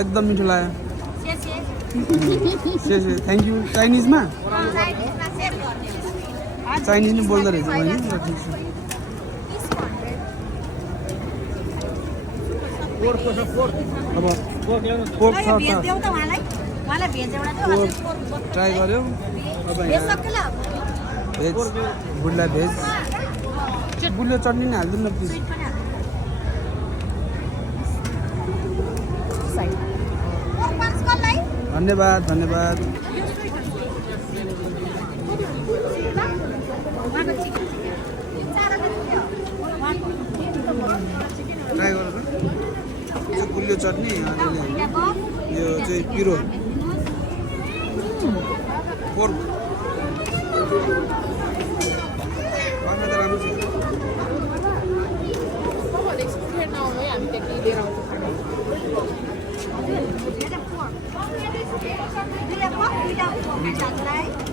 एकदम मिठो लाग्यो 谢谢。 थ्याङ्क यू चाइनिजमा 来，那先搞点。 चाइनिज नै बोल्दो रहेछ बहिनी ल ठिक छ अब पोर्क छ भेज देऊ त उहाँलाई भेज एउटा देऊ ट्राई गऱ्यो अब भेज सक्यो ल भेज बुढलाई भेज बुढले चटनी नै हालिदिनु न प्लिज स्विट पनि पोर्क पाँच कललाई धन्यवाद धन्यवाद उहाँको चिकन ट्राई गर यो गुलियो चटनी अनि यो चाहिँ पिरो पोर्क खाना त राम्रो छ दुईटा पोर्क